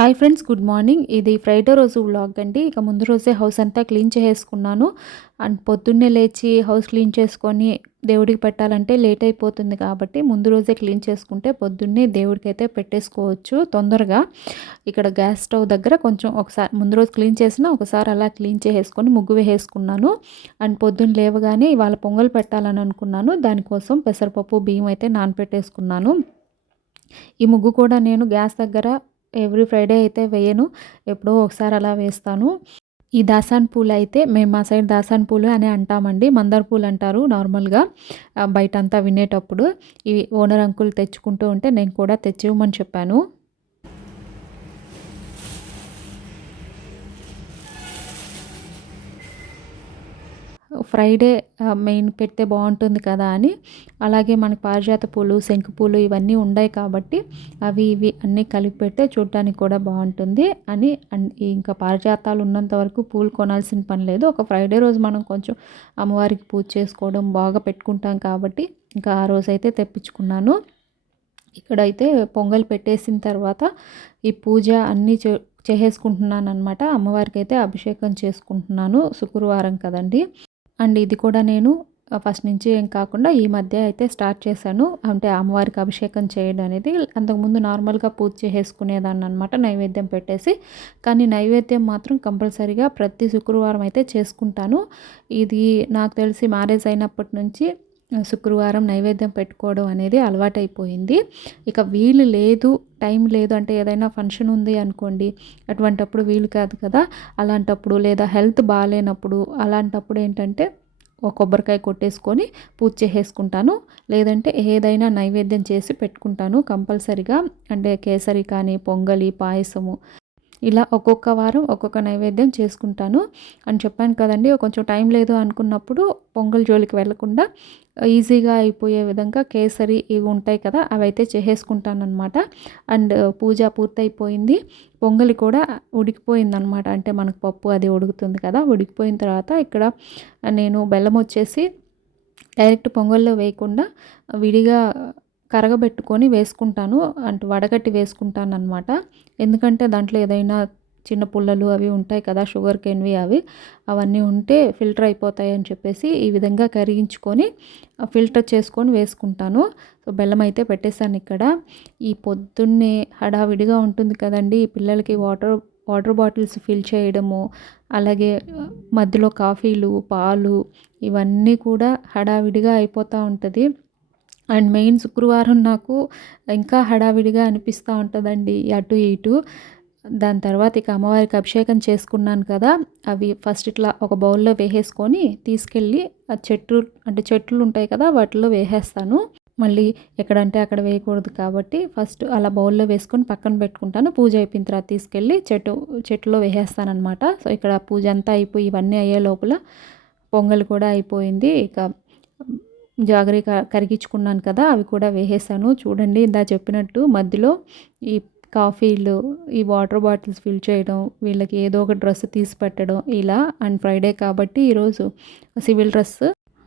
Hi friends good morning. ఇది Friday రోజు vlog అండి. ఇక ముందు రోజే హౌస్ అంతా క్లీన్ చేసుకున్నాను అండ్ పొద్దున్నే లేచి హౌస్ క్లీన్ చేసుకొని దేవుడికి పెట్టాలంటే లేట్ అయిపోతుంది కాబట్టి ముందు రోజే క్లీన్ చేసుకుంటే పొద్దున్నే దేవుడికి అయితే పెట్టేసుకోవచ్చు తొందరగా. ఇక్కడ గ్యాస్ స్టవ్ దగ్గర కొంచెం ఒకసారి ముందు రోజు క్లీన్ చేసిన ఒకసారి అలా క్లీన్ చేసేసుకొని ముగ్గు వేసేసుకున్నాను. అండ్ పొద్దున్న లేవగానే ఇవాళ పొంగల్ పెట్టాలని అనుకున్నాను. దానికోసం పెసరపప్పు బియ్యం అయితే నానపెట్టేసుకున్నాను. ఈ ముగ్గు కూడా నేను గ్యాస్ దగ్గర ఎవ్రీ ఫ్రైడే అయితే వేయను. ఎప్పుడో ఒకసారి అలా వేస్తాను. ఈ దాసాన్ పూలు అయితే మేము మా సైడ్ దాసాన్ పూలు అని అంటామండి. మందార పూలు అంటారు నార్మల్గా. బయట అంతా వినేటప్పుడు. ఇవి ఓనర్ అంకుల్ తెచ్చుకుంటూ ఉంటే నేను కూడా తెచ్చివ్వమని చెప్పాను. ఫ్రైడే మెయిన్ పెడితే బాగుంటుంది కదా అని. అలాగే మనకు పారిజాత పూలు శంకు పూలు ఇవన్నీ ఉన్నాయి కాబట్టి అవి ఇవి అన్నీ కలిపి పెడితే చూడటానికి కూడా బాగుంటుంది అని. ఇంకా పారిజాతాలు ఉన్నంత వరకు పూలు కొనాల్సిన పని లేదు. ఒక ఫ్రైడే రోజు మనం కొంచెం అమ్మవారికి పూజ చేసుకోవడం బాగా పెట్టుకుంటాం కాబట్టి ఇంకా ఆ రోజు అయితే తెప్పించుకున్నాను. ఇక్కడైతే పొంగల్ పెట్టేసిన తర్వాత ఈ పూజ అన్నీ చే చేసేసుకుంటున్నాను అనమాట అమ్మవారికి అయితే అభిషేకం చేసుకుంటున్నాను. శుక్రవారం కదండి. అండ్ ఇది కూడా నేను ఫస్ట్ నుంచి ఏం కాకుండా ఈ మధ్య అయితే స్టార్ట్ చేశాను. అంటే అమ్మవారికి అభిషేకం చేయడం అనేది అంతకుముందు నార్మల్గా పూజ చేసేసుకునేదాన్ని అనమాట నైవేద్యం పెట్టేసి. కానీ నైవేద్యం మాత్రం కంపల్సరీగా ప్రతి శుక్రవారం అయితే చేసుకుంటాను. ఇది నాకు తెలిసి మ్యారేజ్ అయినప్పటి నుంచి శుక్రవారం నైవేద్యం పెట్టుకోవడం అనేది అలవాటైపోయింది. ఇక వీలు లేదు టైం లేదు అంటే ఏదైనా ఫంక్షన్ ఉంది అనుకోండి అటువంటప్పుడు వీలు కాదు కదా. అలాంటప్పుడు లేదా హెల్త్ బాగాలేనప్పుడు అలాంటప్పుడు ఏంటంటే ఒక కొబ్బరికాయ కొట్టేసుకొని పూజ చేసేసుకుంటాను. లేదంటే ఏదైనా నైవేద్యం చేసి పెట్టుకుంటాను కంపల్సరిగా. అంటే కేసరి కానీ పొంగలి పాయసము ఇలా ఒక్కొక్క వారం ఒక్కొక్క నైవేద్యం చేసుకుంటాను. అని చెప్పాను కదండి కొంచెం టైం లేదు అనుకున్నప్పుడు పొంగల్ జోలికి వెళ్ళకుండా ఈజీగా అయిపోయే విధంగా కేసరి ఇవి ఉంటాయి కదా అవి అయితే చేసేసుకుంటాను అనమాట అండ్ పూజ పూర్తయిపోయింది పొంగలి కూడా ఉడికిపోయింది అనమాట అంటే మనకు పప్పు అది ఉడుకుతుంది కదా ఉడికిపోయిన తర్వాత ఇక్కడ నేను బెల్లం వచ్చేసి డైరెక్ట్ పొంగల్లో వేయకుండా విడిగా కరగబెట్టుకొని వేసుకుంటాను అంటే వడగట్టి వేసుకుంటాను అనమాట ఎందుకంటే దాంట్లో ఏదైనా చిన్న పుల్లలు అవి ఉంటాయి కదా షుగర్ కేన్వి అవి అవన్నీ ఉంటే ఫిల్టర్ అయిపోతాయి అని చెప్పేసి ఈ విధంగా కరిగించుకొని ఫిల్టర్ చేసుకొని వేసుకుంటాను. సో బెల్లం అయితే పెట్టేశాను ఇక్కడ. ఈ పొద్దున్నే హడావిడిగా ఉంటుంది కదండి పిల్లలకి వాటర్ వాటర్ బాటిల్స్ ఫిల్ చేయడము అలాగే మధ్యలో కాఫీలు పాలు ఇవన్నీ కూడా హడావిడిగా అయిపోతూ ఉంటుంది. అండ్ మెయిన్ శుక్రవారం నాకు ఇంకా హడావిడిగా అనిపిస్తూ ఉంటుందండి అటు ఇటు. దాని తర్వాత ఇక అమ్మవారికి అభిషేకం చేసుకున్నాను కదా అవి ఫస్ట్ ఇట్లా ఒక బౌల్లో వేసేసుకొని తీసుకెళ్ళి ఆ చెట్లు అంటే చెట్లు ఉంటాయి కదా వాటిలో వేసేస్తాను. మళ్ళీ ఎక్కడంటే అక్కడ వేయకూడదు కాబట్టి ఫస్ట్ అలా బౌల్లో వేసుకొని పక్కన పెట్టుకుంటాను. పూజ అయిపోయిన తర్వాత తీసుకెళ్ళి చెట్టు చెట్టులో వేసేస్తాను అనమాట సో ఇక్కడ పూజ అంతా అయిపోయి ఇవన్నీ అయ్యే లోపల పొంగల్ కూడా అయిపోయింది. ఇక జాగరి కరిగించుకున్నాను కదా అవి కూడా వేసేసాను. చూడండి ఇందా చెప్పినట్టు మధ్యలో ఈ కాఫీలు ఈ వాటర్ బాటిల్స్ ఫిల్ చేయడం వీళ్ళకి ఏదో ఒక డ్రెస్ తీసి పెట్టడం ఇలా అండ్ ఫ్రైడే కాబట్టి ఈరోజు సివిల్ డ్రెస్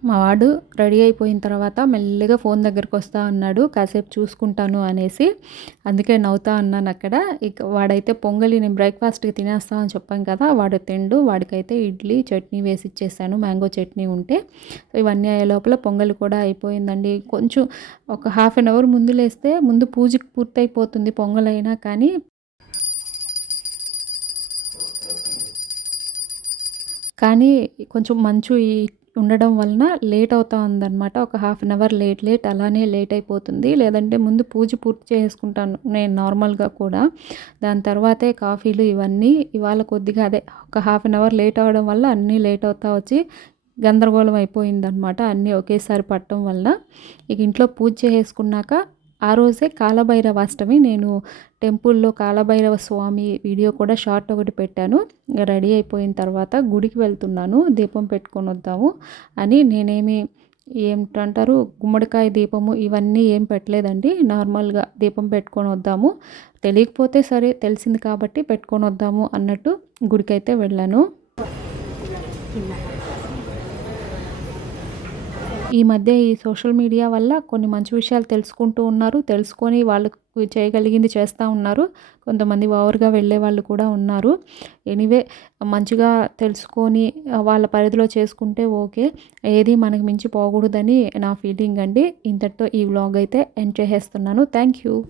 మా వాడు రెడీ అయిపోయిన తర్వాత మెల్లిగా ఫోన్ దగ్గరికి వస్తా అన్నాడు కాసేపు చూసుకుంటాను అనేసి. అందుకే నవ్వుతా అన్నాను అక్కడ. ఇక వాడైతే పొంగలి నేను బ్రేక్ఫాస్ట్కి తినేస్తామని చెప్పాను కదా వాడు తిండు. వాడికైతే ఇడ్లీ చట్నీ వేసి ఇచ్చేసాను మ్యాంగో చట్నీ ఉంటే. ఇవన్నీ అయ్యే లోపల పొంగలి కూడా అయిపోయిందండి. కొంచెం ఒక హాఫ్ అన్ అవర్ ముందు లేస్తే ముందు పూజకి పూర్తయిపోతుంది పొంగలైనా కానీ. కానీ కొంచెం మంచు ఈ ఉండడం వలన లేట్ అవుతా ఉందన్నమాట ఒక half an hour late late అలానే లేట్ అయిపోతుంది. లేదంటే ముందు పూజ పూర్తి చేసుకుంటాను నేను నార్మల్గా కూడా. దాని తర్వాతే కాఫీలు ఇవన్నీ ఇవాళ కొద్దిగా అదే ఒక హాఫ్ అన్ అవర్ లేట్ అవ్వడం వల్ల అన్నీ లేట్ అవుతా వచ్చి గందరగోళం అయిపోయిందనమాట అన్నీ ఒకేసారి పట్టడం వల్ల ఇక ఇంట్లో పూజ చేసుకున్నాక ఆ రోజే కాలభైరవ అష్టమి నేను టెంపుల్లో కాలభైరవ స్వామి వీడియో కూడా షార్ట్ ఒకటి పెట్టాను. రెడీ అయిపోయిన తర్వాత గుడికి వెళ్తున్నాను. దీపం పెట్టుకొని వద్దాము అని నేనేమి ఏమిటంటారు? గుమ్మడికాయ దీపము ఇవన్నీ ఏం పెట్టలేదండి. నార్మల్గా దీపం పెట్టుకొని వద్దాము. తెలియకపోతే సరే తెలిసింది కాబట్టి పెట్టుకొని వద్దాము అన్నట్టు గుడికైతే వెళ్ళాను. ఈ మధ్య ఈ సోషల్ మీడియా వల్ల కొన్ని మంచి విషయాలు తెలుసుకుంటూ ఉన్నారు. తెలుసుకొని వాళ్ళకు చేయగలిగింది చేస్తూ ఉన్నారు. కొంతమంది ఓవర్గా వెళ్ళే వాళ్ళు కూడా ఉన్నారు. ఎనీవే మంచిగా తెలుసుకొని వాళ్ళ పరిధిలో చేసుకుంటే ఓకే. ఏది మనకు మించి పోకూడదని నా ఫీలింగ్ అండి. ఇంతటితో ఈ వ్లాగ్ అయితే ఎండ్ చేసేస్తున్నాను. Thank you